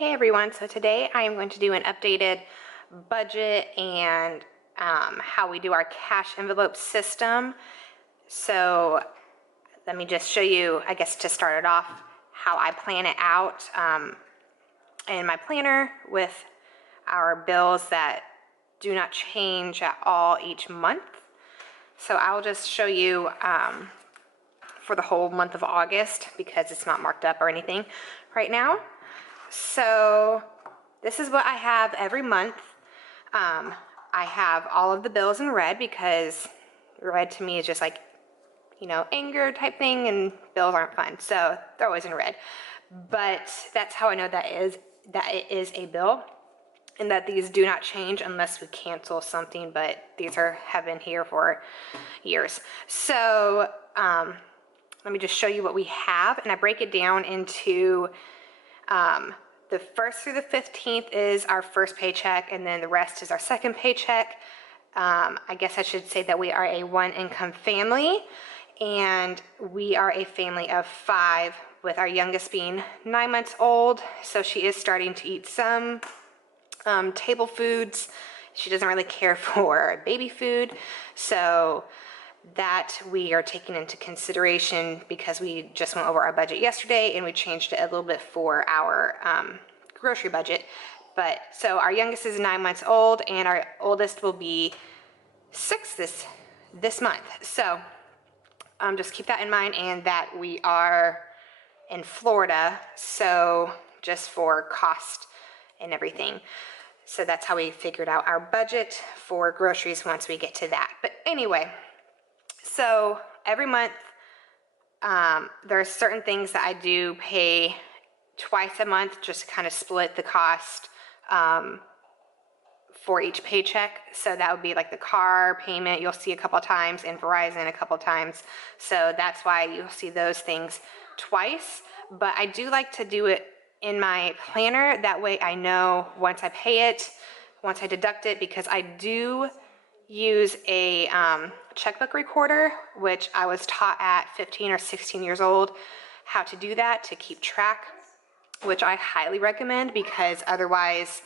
Hey everyone, so today I am going to do an updated budget and how we do our cash envelope system. So let me just show you, I guess to start it off, how I plan it out in my planner with our bills that do not change at all each month. So I'll just show you for the whole month of August because it's not marked up or anything right now. So this is what I have every month. I have all of the bills in red because red to me is just like, you know, anger type thing, and bills aren't fun, so they're always in red. But that's how I know that it is a bill, and that these do not change unless we cancel something, but these have been here for years. So let me just show you what we have, and I break it down into the 1st through the 15th is our first paycheck, and then the rest is our second paycheck. I guess I should say that we are a one-income family, and we are a family of 5, with our youngest being 9 months old, so she is starting to eat some table foods. She doesn't really care for baby food, so that we are taking into consideration because we just went over our budget yesterday and we changed it a little bit for our grocery budget. But so our youngest is 9 months old and our oldest will be 6 this month. So just keep that in mind, and that we are in Florida, so just for cost and everything. So that's how we figured out our budget for groceries once we get to that. But anyway, so every month, there are certain things that I do pay twice a month, just to kind of split the cost for each paycheck. So that would be like the car payment you'll see a couple times, and Verizon a couple times. So that's why you'll see those things twice. But I do like to do it in my planner. That way I know once I pay it, once I deduct it, because I do use a checkbook recorder, which I was taught at 15 or 16 years old how to do that, to keep track, which I highly recommend, because otherwise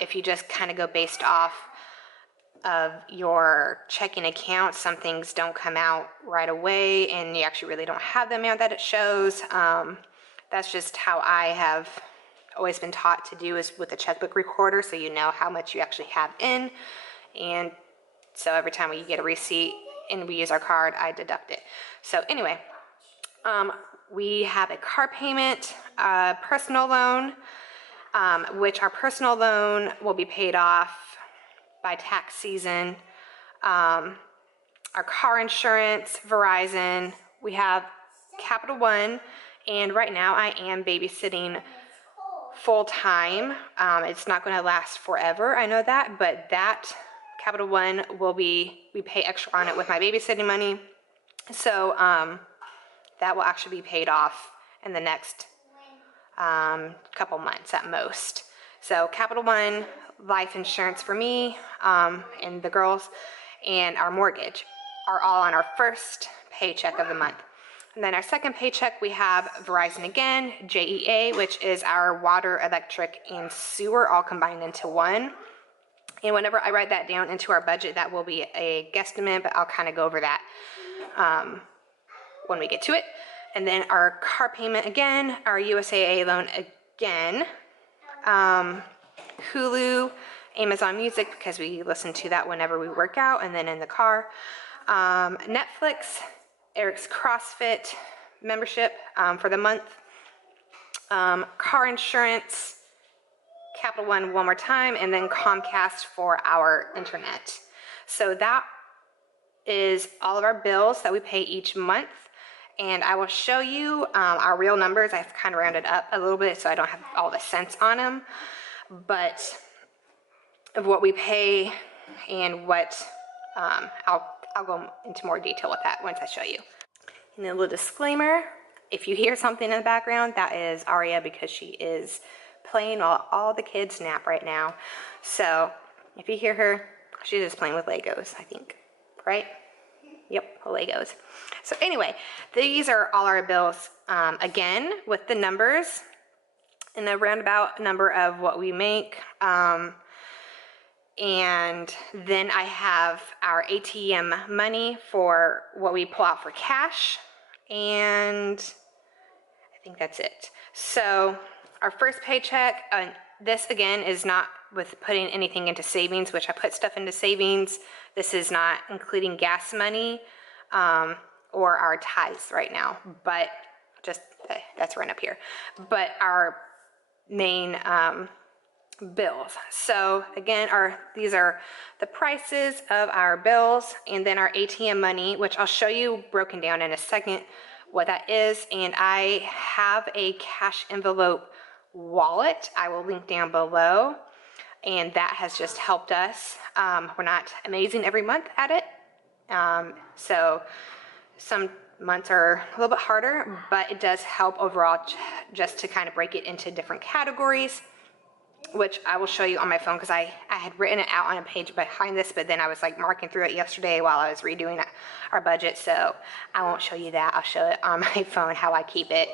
if you just kind of go based off of your checking account, some things don't come out right away and you actually really don't have the amount that it shows. That's just how I have always been taught to do, is with a checkbook recorder, so you know how much you actually have in. And so every time we get a receipt and we use our card, I deduct it. So anyway, we have a car payment, a personal loan, which our personal loan will be paid off by tax season. Our car insurance, Verizon, we have Capital One, and right now I am babysitting full time. It's not going to last forever, I know that, but that Capital One we pay extra on it with my babysitting money. So that will actually be paid off in the next couple months at most. So Capital One, life insurance for me and the girls, and our mortgage are all on our first paycheck of the month. And then our second paycheck, we have Verizon again, JEA, which is our water, electric, and sewer all combined into one. And whenever I write that down into our budget, that will be a guesstimate, but I'll kind of go over that when we get to it. And then our car payment again, our USAA loan again, Hulu, Amazon Music, because we listen to that whenever we work out and then in the car, Netflix, Eric's CrossFit membership for the month, car insurance, Capital One one more time, and then Comcast for our internet. So that is all of our bills that we pay each month, and I will show you our real numbers. I've kind of rounded up a little bit so I don't have all the cents on them, but of what we pay and what I'll go into more detail with that once I show you. And then a little disclaimer, if you hear something in the background, that is Aria, because she is playing while all the kids nap right now. So if you hear her, she's just playing with Legos, I think, right? Yep, Legos. So anyway, these are all our bills again with the numbers, in a roundabout number of what we make. And then I have our ATM money for what we pull out for cash, and I think that's it. So our first paycheck, this again is not with putting anything into savings, which I put stuff into savings. This is not including gas money or our tithes right now, but just that's right up here. But our main bills. So again, these are the prices of our bills, and then our ATM money, which I'll show you broken down in a second what that is. And I have a cash envelope wallet I will link down below, and that has just helped us. We're not amazing every month at it, so some months are a little bit harder, but it does help overall just to kind of break it into different categories, which I will show you on my phone, because I had written it out on a page behind this, but then I was like marking through it yesterday while I was redoing our budget, so I won't show you that. I'll show it on my phone how I keep it,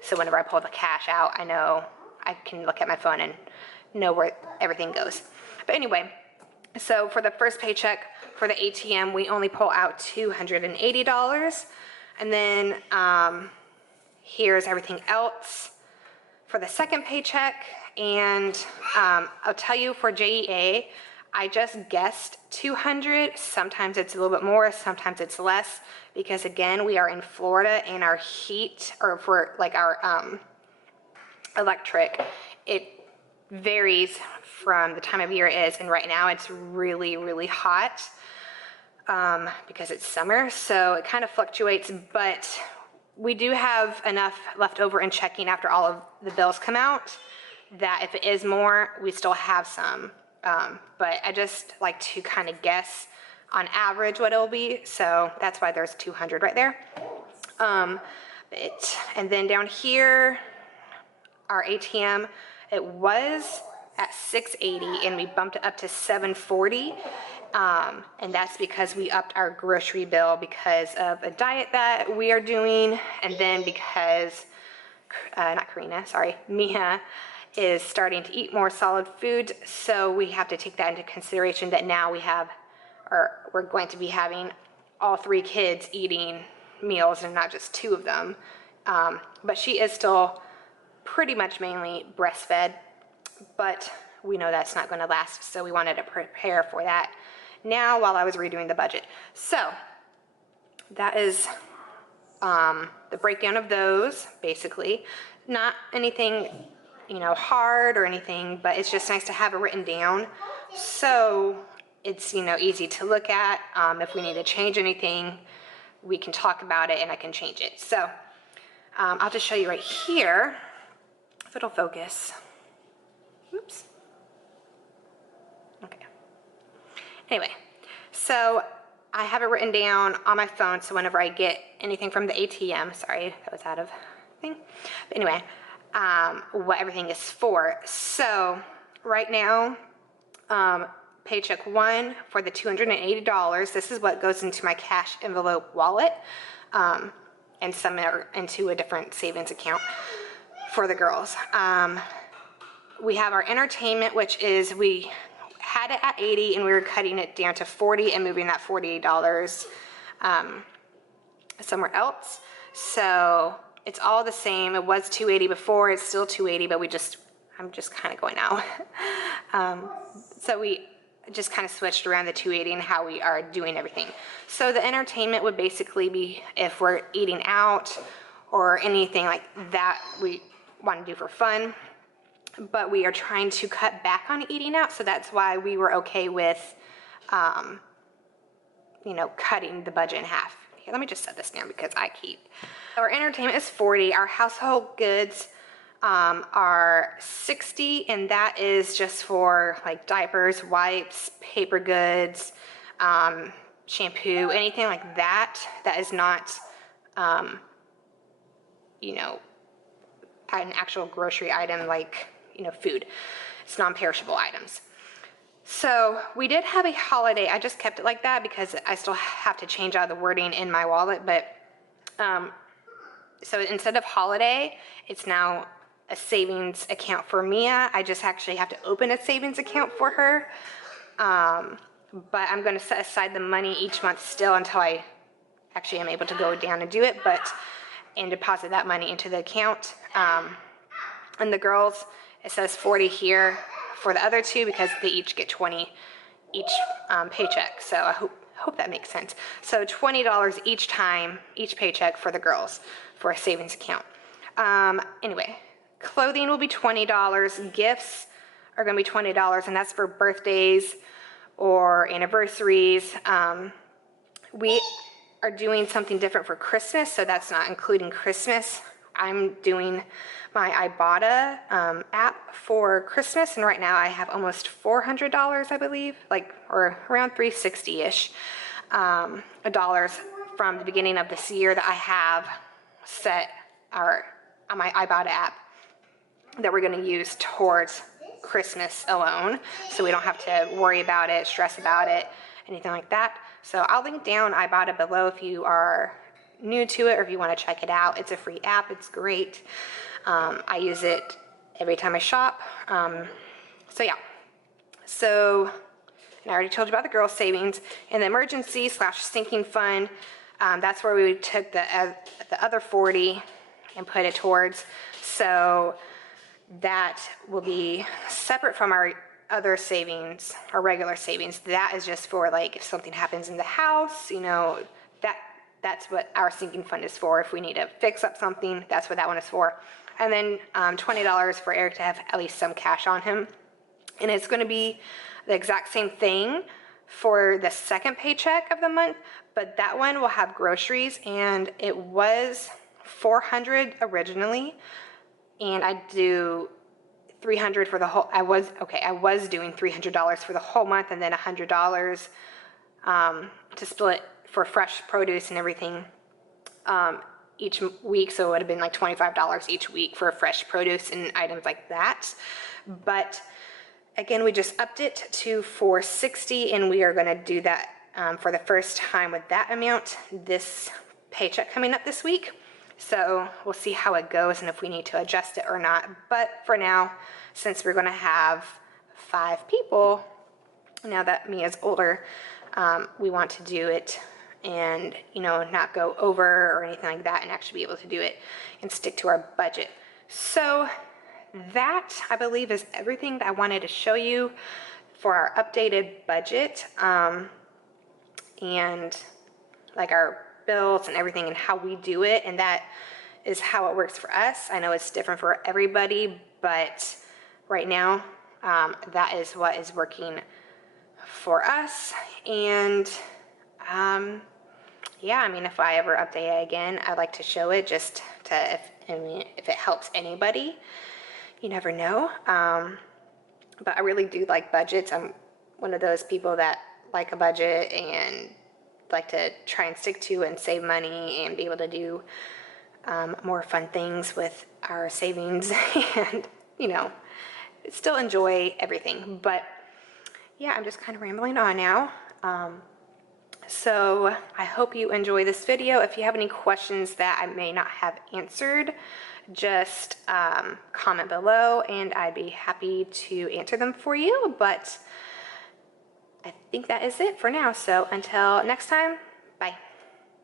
so whenever I pull the cash out, I know I can look at my phone and know where everything goes. But anyway, so for the first paycheck for the ATM, we only pull out $280, and then here's everything else for the second paycheck. And I'll tell you, for JEA, I just guessed 200. Sometimes it's a little bit more, sometimes it's less, because again, we are in Florida, and our heat, or for like our electric, it varies from the time of year it is, and right now it's really, really hot because it's summer, so it kind of fluctuates, but we do have enough left over in checking after all of the bills come out, that if it is more, we still have some, but I just like to kind of guess on average what it'll be, so that's why there's 200 right there. And then down here, our ATM, it was at $680, and we bumped it up to $740, and that's because we upped our grocery bill because of a diet that we are doing, and then because Mia is starting to eat more solid food, so we have to take that into consideration, that now we're going to be having all 3 kids eating meals and not just 2 of them. But she is still pretty much mainly breastfed, but we know that's not going to last, so we wanted to prepare for that now while I was redoing the budget. So that is the breakdown of those, basically. Not anything hard or anything, but it's just nice to have it written down, so it's easy to look at. If we need to change anything, we can talk about it and I can change it. So I'll just show you right here, if it'll focus. Oops. Okay. Anyway, so I have it written down on my phone, so whenever I get anything from the ATM, sorry, that was out of thing. But anyway, what everything is for. So right now, paycheck 1 for the $280, this is what goes into my cash envelope wallet, and some are into a different savings account for the girls. We have our entertainment, which is, we had it at 80 and we were cutting it down to 40 and moving that $48 somewhere else. So it's all the same. It was 280 before, it's still 280, but I'm just kind of going out. So we just kind of switched around the 280 and how we are doing everything. So the entertainment would basically be if we're eating out or anything like that we want to do for fun, but we are trying to cut back on eating out, so that's why we were okay with cutting the budget in half. Here, let me just set this down because our entertainment is 40, our household goods are 60, and that is just for like diapers, wipes, paper goods, shampoo, anything like that that is not an actual grocery item, like food. It's non-perishable items. So we did have a holiday. I just kept it like that because I still have to change out the wording in my wallet, but so instead of holiday, it's now a savings account for Mia. I just actually have to open a savings account for her. But I'm going to set aside the money each month still until I actually am able to go down and do it, and deposit that money into the account. And the girls, it says 40 here for the other two because they each get 20 each paycheck. So I hope that makes sense. So $20 each paycheck for the girls for a savings account. Anyway, clothing will be $20. Gifts are going to be $20, and that's for birthdays or anniversaries. We are doing something different for Christmas, so that's not including Christmas. I'm doing my IBOTTA app for Christmas, and right now I have almost $400, I believe, or around $360-ish dollars from the beginning of this year that I have set on my IBOTTA app that we're going to use towards Christmas alone, so we don't have to worry about it, stress about it, anything like that. So I'll link down IBOTTA below if you are new to it or if you want to check it out. It's a free app. It's great. I use it every time I shop. So yeah. So, and I already told you about the girls' savings and the emergency/sinking fund. That's where we took the other 40 and put it towards. So that will be separate from our other savings, our regular savings. That is just for if something happens in the house, that's what our sinking fund is for. If we need to fix up something, that's what that one is for. And then $20 for Eric to have at least some cash on him. And it's going to be the exact same thing for the second paycheck of the month, but that one will have groceries, and it was $400 originally, and I do $300 for the whole. I was doing $300 for the whole month, and then $100 to split for fresh produce and everything each week. So it would have been like $25 each week for fresh produce and items like that. But again, we just upped it to $460, and we are going to do that for the first time with that amount this paycheck coming up this week. So we'll see how it goes and if we need to adjust it or not. But for now, since we're going to have 5 people, now that Mia's older, we want to do it and, not go over or anything like that, and actually be able to do it and stick to our budget. So that, I believe, is everything that I wanted to show you for our updated budget, and our bills and everything and how we do it, and that is how it works for us. I know it's different for everybody, but right now that is what is working for us. And yeah, if I ever update it again, I'd like to show it just to, if it helps anybody. You never know. But I really do like budgets. I'm one of those people that like a budget and like to try and stick to and save money and be able to do more fun things with our savings and, still enjoy everything. But yeah, I'm just kind of rambling on now. So I hope you enjoy this video. If you have any questions that I may not have answered, just comment below and I'd be happy to answer them for you. But I think that is it for now. So until next time, bye.